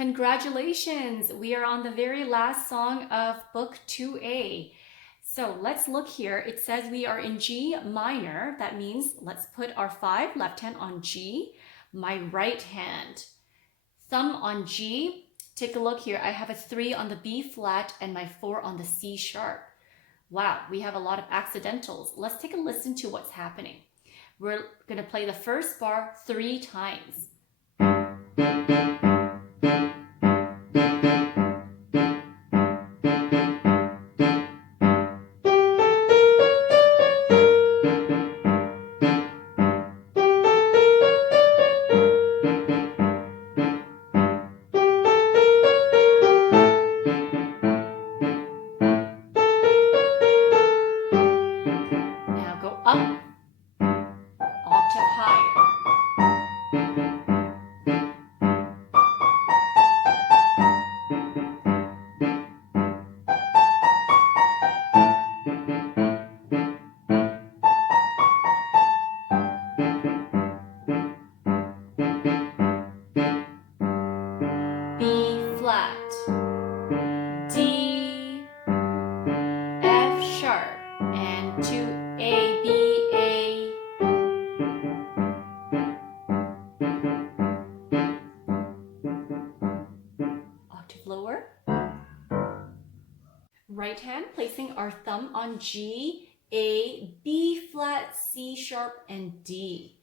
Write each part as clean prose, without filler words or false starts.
Congratulations! We are on the very last song of Book 2A. So let's look here. It says we are in G minor. That means let's put our 5 left hand on G, my right hand. Thumb on G. Take a look here. I have a 3 on the B flat and my 4 on the C sharp. Wow, we have a lot of accidentals. Let's take a listen to what's happening. We're going to play the first bar 3 times. Up, octave higher. B flat, D, F sharp, and to A, B, A. Octave lower. Right hand, placing our thumb on G, A, B flat, C sharp, and D.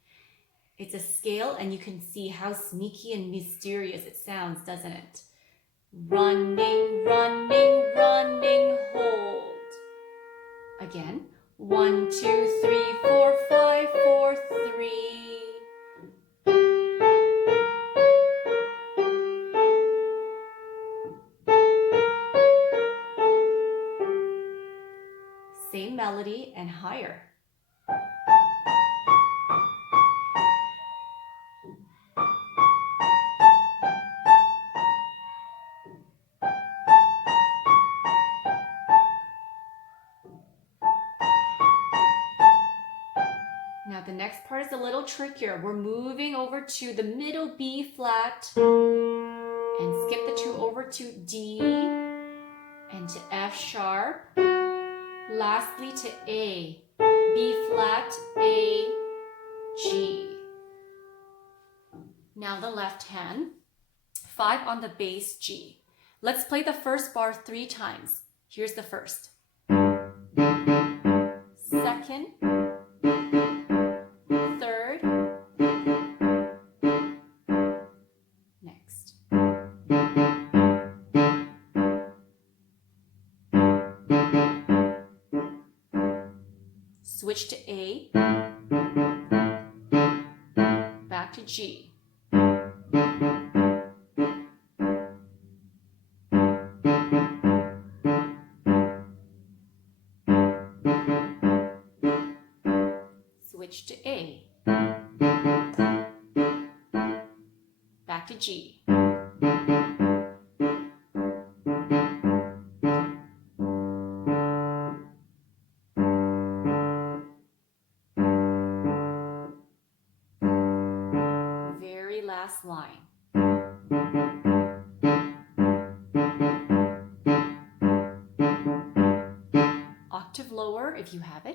It's a scale and you can see how sneaky and mysterious it sounds, doesn't it? Running, running, running, hold. Again. 1, 2, 3, 4, 5, 4, 3. Same melody and higher. Now the next part is a little trickier. We're moving over to the middle B flat and skip the 2 over to D and to F sharp. Lastly to A, B flat, A, G. Now the left hand, 5 on the bass G. Let's play the first bar 3 times. Here's the first. Second. Third. Next. Switch to A. Back to G. Switch to A. Back to G. Very last line. Octave lower if you have